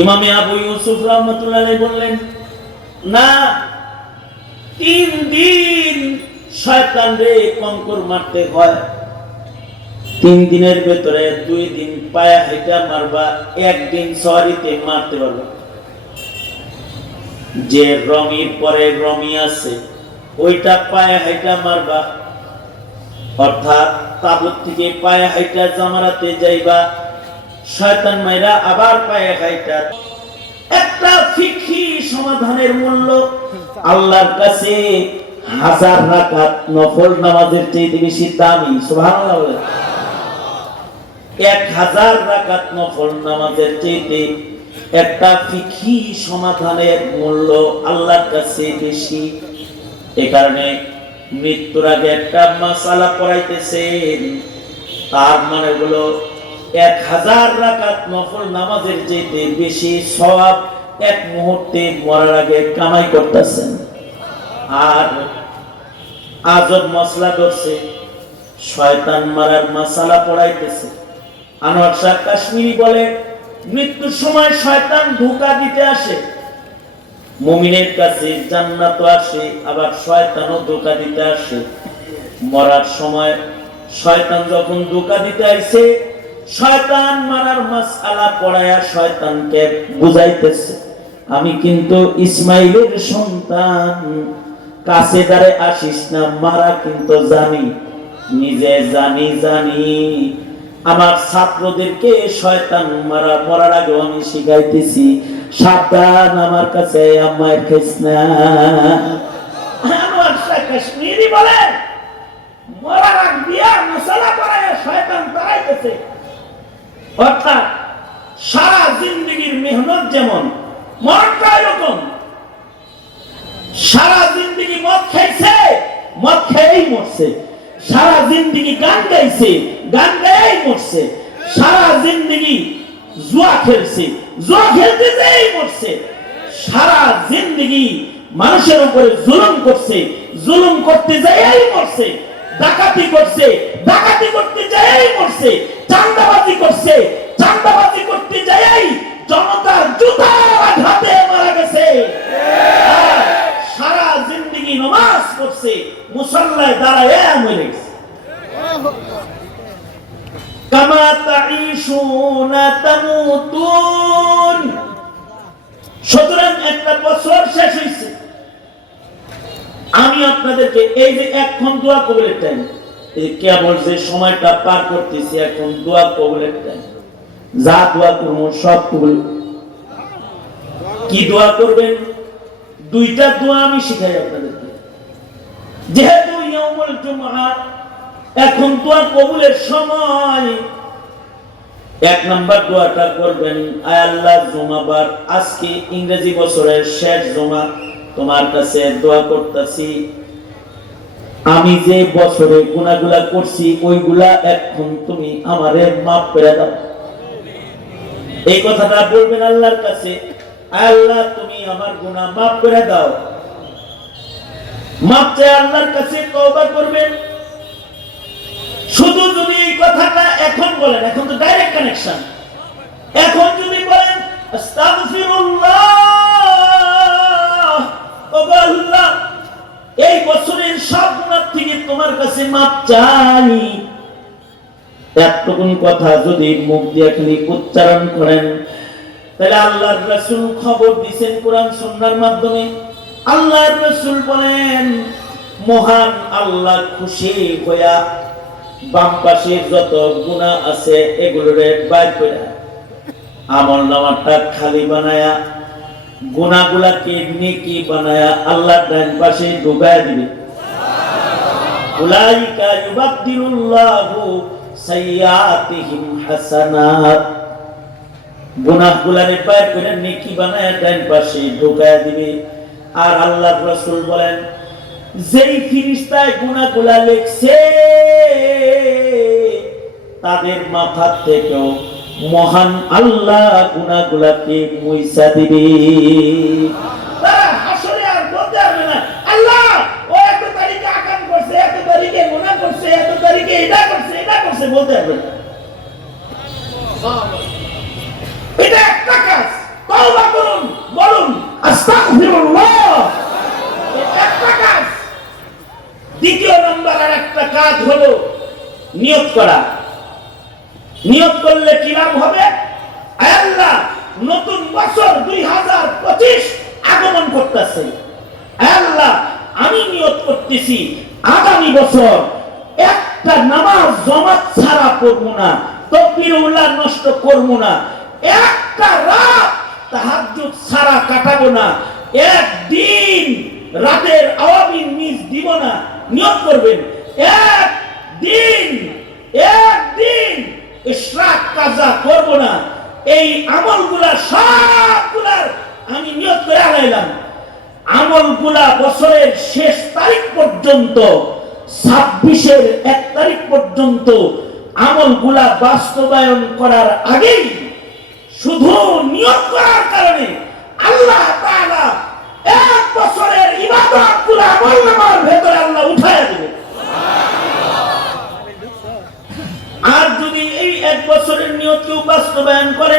ইমামে আবু ইউসুফ রাহমাতুল্লাহ আলাইহি বললেন, না, 3 দিন শয়তান রে কঙ্কর মারতে হয়। 3 দিনের ভেতরে 2 দিন পায়া হেঁটা মারবা, 1 দিন সওয়ারিতে মারতে পারবা। যে রমির পরে রমি আছে ওইটা পায়া হেঁটা মারবা, অর্থাৎ তাবুত থেকে পায়া হেঁটা জামারাতে যাইবা, শয়তান মাইরা আবার পায়া হেঁটা। একটা ফিকহি সমাধানের মূল্য আল্লাহর কাছে 1000 রাকাত নফল নামাজের চেয়ে বেশি দামি। সুবহানাল্লাহ বলেন। 1000 রাকাত নফল নামাজের চেয়ে একটা ফিকহি সমাধানের মূল্য আল্লাহর কাছে বেশি। এই কারণে মৃত্যুর আগে একটা মাসালা পড়াইতেছেন, তার মানে হলো 1000 রাকাত নফল নামাজের চেয়ে বেশি সওয়াব এক মুহূর্তে মরার আগে কামাই করতেছেন। আর আজব মশলা করছে, শয়তান মারার মাসালা পড়াইতেছে। আনোয়ার শাহ কাশ্মীরি বলে, মৃত্যুর সময় শয়তান ধোঁকা দিতে আসে, মুমিনের কাছে জান্নাত আসে, আবার শয়তানও ধোঁকা দিতে আসে। মরার সময় শয়তান যখন ধোঁকা দিতে আইছে, শয়তান মারার মাসআলা পড়ায়া শয়তানকে বুঝাইতেছে, আমি কিন্তু ইসমাইলের সন্তান, কাছে দাঁড়ে আসিস না, মারা কিন্তু জানি, নিজে জানি। আমার ছাত্রদেরকে শয়তান মারা মরার আগে আমি শিখাইতেছি, সাবধান, আমার কাছে আমার খাইস না। আনোয়ার শাহ কাশ্মীরি বলে, মরার আগ দিয়া মাসালা পড়ায়া শয়তান তাড়াইতেছে। অর্থাৎ সারা জিন্দেগীর মেহনত যেমন, মরটা এরকম। সারা জিন্দেগি মদ খাইছে, মদ খেয়েই মরছে। সারা জিন্দেগি গান গাইছে, গান গায়েই মরছে। সারা জিন্দেগি জুয়া খেলছে, জুয়া খেলতে যেই মরছে। সারা জিন্দেগি মানুষের উপরে জুলুম করছে, জুলুম করতে যেই মরছে। ডাকাতি করছে, ডাকাতি করতে যেই মরছে। চাঁদাবাজি করছে, চাঁদাবাজি করতে যেই জনতার জুতার আঘাতে মারা গেছে। সারা জিন্দেগি নামাজ পড়ছে, মুসাল্লায় দাঁড়ায় মরে গেছে। কামা তাঈশুনা তামুতুন। সুতরাং একটা বছর শেষ হইছে, আমি আপনাদেরকে এই যে এখন দোয়া কবুলের টাইম, এই কেবল যে সময়টা পার করতেছি, এখন দোয়া কবুলের টাইম। যা দোয়া করবো সব কবুল। কি দোয়া করবেন? 2টা দোয়া আমি শিখাই আপনাদেরকে। যেহেতু ইয়াউমুল জুমআ, এখন দোয়া কবুলের সময়। 1 নাম্বার দোয়াটা করবেন, আয় আল্লাহ, জুমাবার আজকে ইংরেজি বছরের শেষ জুমা, তোমার কাছে দোয়া করতেছি, আমি যে বছরে গুনাহগুলা করছি ওইগুলা এখন তুমি আমারে মাফ করে দাও। এই কথাটা বলবেন আল্লাহর কাছে, আল্লাহ তুমি আমার গুনাহ মাফ করে দাও। মাফ চেয়ে আল্লাহর কাছে তওবা করবেন। শুধু যদি এই কথাটা এখন বলেন, এখন তো ডাইরেক্ট কানেকশন, এখন যদি বলেন আস্তাগফিরুল্লাহ, ও আল্লাহ এই বছরের সব গুনাহ থেকে তোমার কাছে মাফ চাই, এতটুকুন কথা যদি মুখ দিয়ে খালি উচ্চারণ করেন, তাহলে আল্লাহর রাসূল খবর দিয়েছেন কোরআন সুন্নাহর মাধ্যমে। আল্লাহর রাসূল বলেন, মহান আল্লাহ খুশি হইয়া বাম পাশে যত গুনাহ আছে এগুলোরে বাইর করে আমলনামাটা খালি বানায়া, গুনাহগুলাকে নেকি বানায়া আল্লাহ ডান পাশে ঢুকায় দিবে। উলাইকা ইউবাদদিলুল্লাহু সাইয়্যাতিহিম হাসানাত। গুনাহগুলারে বাইর করে নেকি বানায়া ডান পাশে ঢুকায় দিবে। আর আল্লাহর রাসূল বলেন, যেই ফেরেশতায় গুনাহগুলা লিখছে তাদের মাথা থেকেও মহান আল্লাহ গুনাহগুলাকে মুইছা দিবে। তারা হাসরে আর বলতে পারবে না, আল্লাহ ও এত তারিখে আকাম করছে, এত তারিখে গুনাহ করছে, এত তারিখে এটা করছে, এটা করছে, বলতে পারবে না। এটা একটা কাজ, নিয়ত করা। নিয়ত করলে কি লাভ হবে? আল্লাহ নতুন বছর 2025 আগমন করতেছে। আল্লাহ আমি নিয়ত করতেছি আগামী বছর একটা নামাজ জামাত ছাড়া পড়ব না, তাকবীরুল্লাহ নষ্ট করব না, একটা রাত তাহাজ্জুদ ছাড়া কাটাবো না, একদিন রাতের আওয়ামী মিস দিব না। নিয়ত করবেন একদিন ইশরাক কাজা করব না। এই আমলগুলা সবগুলার আমি নিয়ত করে আনাইলাম। আমলগুলা বছরের শেষ তারিখ পর্যন্ত 26-এর 1 তারিখ পর্যন্ত আমলগুলা বাস্তবায়ন করার আগেই শুধু নিয়ত করার কারণে আল্লাহ তাআলা 1 বছরের ইবাদতগুলা আমলনামার ভেতরে আল্লাহ উঠায় দেবে। আর যদি এই 1 বছরের নিয়ত কেউ বাস্তবায়ন করে,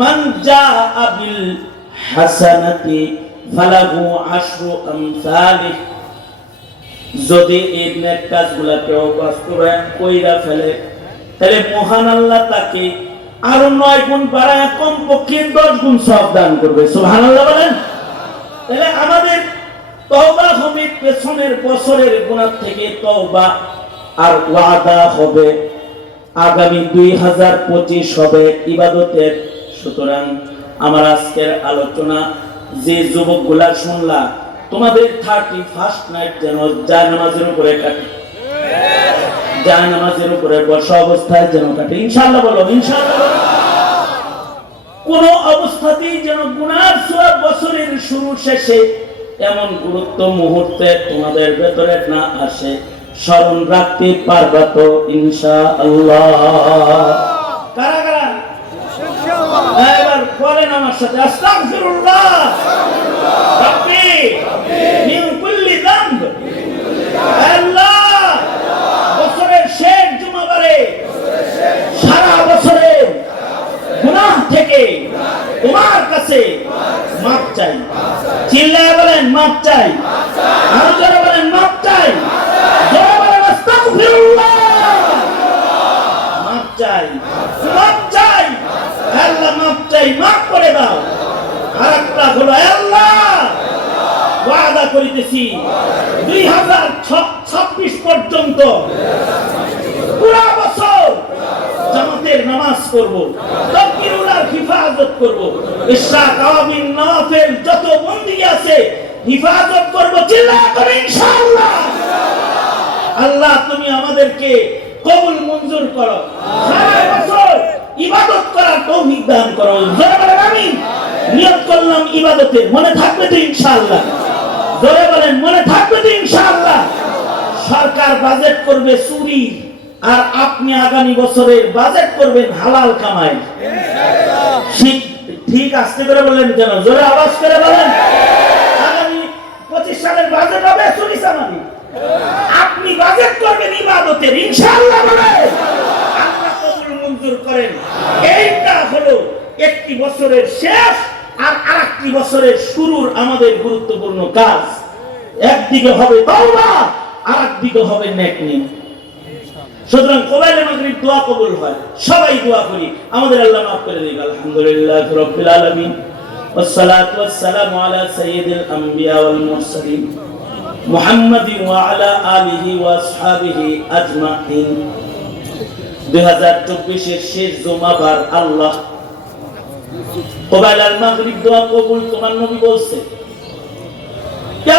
মান জাআ বিল হাসানাতি ফালাহু আশরু আমসালিহ, যদি এই নেক কাজগুলা কেউ বাস্তবায়ন কইরা ফেলে তাহলে মহান আল্লাহ তাকে আরো 9 গুণ বাড়ায় কমপক্ষে 10 গুণ সওয়াব দান করবে। সুবহানাল্লাহ বলেন। তাহলে আমাদের তওবা হবে, পেছনের বছরের গুনাহ থেকে তওবা, আর ওয়াদা হবে আগামী 2025 হবে ইবাদতের। সুতরাং আমার আজকের আলোচনা যে যুবকগুলা শুনলা, তোমাদের 31st নাইট যেন জায়নামাজের উপরে কাটে, জায়নামাজের উপরে বসা অবস্থায় যেন কাটে। ইনশাআল্লাহ বলো, ইনশাআল্লাহ। কোন অবস্থাতেই যেন গুনার ছোঁয়া বছরের শুরু শেষে এমন গুরুত্ব মুহূর্তে তোমাদের ভেতরে না আসে। স্মরণ রাখতে পারবা তো ইনশাআল্লাহ? কারা কারা এবার বলেন আমার সাথে, আস্তাগফিরুল্লাহ রাব্বি মিন কুল্লি যামব। আল্লাহ বছরের শেষ জুমাবারে সারা বছরের গুনাহ থেকে তোমার কাছে মাপ চাই। চিল্লায় বলেন মাপ চাই, আরো জোরে বলেন মাপ চাই, জোরে বলেন আস্তাগফিরুল্লাহ। মাপ চাই, মাপ চাই, আল্লাহ মাপ চাই, মাপ করে দাও। আরেকটা হলো আল্লাহ ওয়াদা করিতেছি 2026 পর্যন্ত পুরো বছর জামাতের নামাজ করব, তাকবীরুল্লাহ হিফাজত করব, ইশরাক আওয়ামিন নওয়াফিল যত বন্দি আছে হিফাজত করব। চিল্লায়া করে ইনশাআল্লাহ। আল্লাহ তুমি আমাদেরকে কবুল মঞ্জুর করো, সারা বছর ইবাদত করার তৌফিক দান করো। জোরে বলেন আমিন। নিয়ত করলাম ইবাদতের, মনে থাকবে তো ইনশাআল্লাহ? জোরে বলেন মনে থাকবে তো ইনশাআল্লাহ? সরকার বাজেট করবে চুরি, আর আপনি আগামী বছরের বাজেট করবেন হালাল কামাই। ঠিক আস্তে করে বলেন যেন, জোরে আওয়াজ করে বলেন। আগামী 25 সালের বাজেট হবে চুরি চামারি, আপনি বাজেট করবেন ইবাদতের ইনশাআল্লাহ বলে। আল্লাহ কবুল মঞ্জুর করেন। এইটা হলো একটি বছরের শেষ আর আরেকটি বছরের শুরুর আমাদের গুরুত্বপূর্ণ কাজ। একদিকে হবে তাওবা, আরেকদিকে হবে নেক নিয়ত। সুতরাং কবাইলে মাগরিব দোয়া কবুল হয়, সবাই দোয়া করি আমাদের আল্লাহ মাফ করে দিক। আলহামদুলিল্লাহি রাব্বিল আলামিন ওয়াসসালাতু ওয়াসসালামু আলা সাইয়্যিদিল আমবিয়া ওয়াল মুরসালিন মুহাম্মাদিন ওয়া আলা আলিহি ওয়া আসহাবিহি আজমাইন। 2024 এর শেষ জুমাবার আল্লাহ কবাইল মাগরিব দোয়া কবুল তোমার নবী বলছে।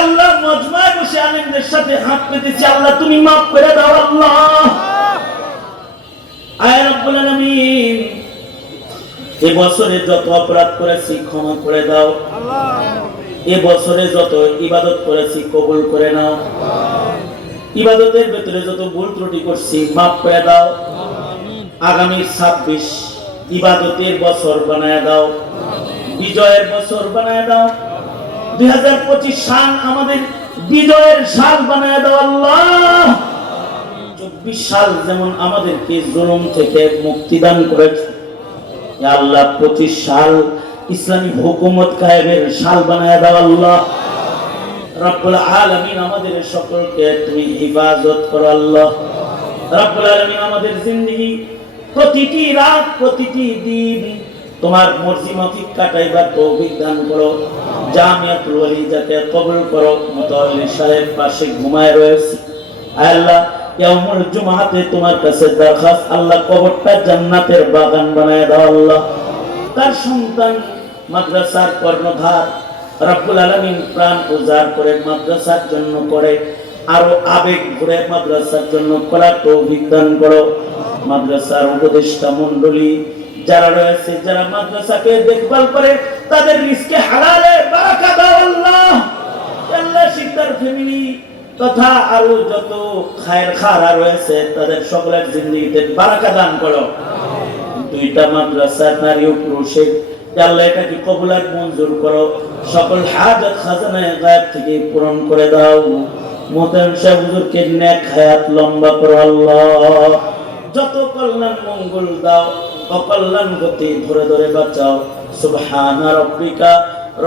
আল্লাহ মজমায় বসে আলেমদের সাথে হাত পেতেছি, আল্লাহ তুমি মাফ করে দাও আল্লাহ। আয় রব্বুল আলামিন এই বছরে যত অপরাধ করেছি ক্ষমা করে দাও আল্লাহ। এই বছরে যত ইবাদত করেছি কবুল করে নাও। ইবাদতের ভিতরে যত ভুল ত্রুটি করছি মাফ করে দাও। আগামী 26 ইবাদতের বছর বানায় দাও, বিজয়ের বছর বানায় দাও। 2025 সাল আমাদের বিজয়ের সাল বানায় দাও আল্লাহ। 24 সাল যেমন আমাদেরকে জুলুম থেকে মুক্তি দান করেছে, ইয়া আল্লাহ 25 সাল ইসলামী হুকুমত কায়েমের সাল বানায় দাও আল্লাহ। রব্বুল আলামিন আমাদের সকলকে তুমি হিফাজত করো আল্লাহ। রব্বুল আলামিন আমাদের জিন্দেগি প্রতিটি রাত প্রতিটি দিন তোমার মর্জি মাফিক কাটাইবার তৌফিক দান করো। জামিয়াতুল ওয়ালি যাতে কবুল করো। মুতাওয়াল্লি সাহেব পাশে ঘুমায় রয়েছে, আয় আল্লাহ ইয়াউমুল জুমআতে তোমার কাছে দরখাস্ত, আল্লাহ কবরটা জান্নাতের বাগান বানায় দাও। আল্লাহ তার সন্তান মাদ্রাসার কর্ণধার, রব্বুল আলামিন প্রাণ উজাড় করে মাদ্রাসার জন্য করে, আরো আবেগ ভরে মাদ্রাসার জন্য করার তৌফিক দান করো। মাদ্রাসার উপদেষ্টা মণ্ডলী যারা রয়েছে, যারা মাদ্রাসাকে দেখভাল করে, তাদের রিজকে হালালে বারাকা দাও আল্লাহ। আল্লাহ শিকদার ফ্যামিলি তথা আরো যত খায়ের খারা রয়েছে, তাদের সকলের জিন্দেগিতে বারাকা দান করো। দুইটা মাদ্রাসার নারী ও পুরুষের আল্লাহ এটাকে কবুলাত মঞ্জুর করো। সকল হাজাত খাজানায়ে গায়ব থেকে পূরণ করে দাও। মোহতারাম সাহেব হুজুরকে নেক হায়াত লম্বা করো আল্লাহ। যত কল্যাণ মঙ্গল দাও, অকল্যাণ গতি ধরে ধরে বাঁচাও। সুবহানা রাব্বিকা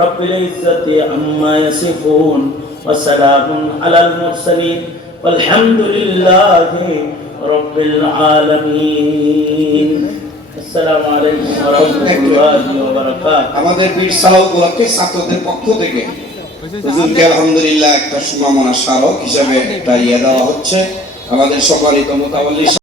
রব্বিল ইজ্জাতি আম্মা ইয়াসিফুন ওয়া সালামুন আলাল মুরসালিন ওয়ালহামদুলিল্লাহি রাব্বিল আলামিন। আসসালামু আলাইকুম ওয়া রাহমাতুল্লাহি ওয়া বারাকাতুহু। আমাদের বীর সালাহ উপলক্ষে ছাত্রদের পক্ষ থেকে হুজুরকে আলহামদুলিল্লাহ একটা সুমামনা স্মারক হিসেবে একটা ইয়ে দেওয়া হচ্ছে। আমাদের সম্মানিত মুতাওয়াল্লি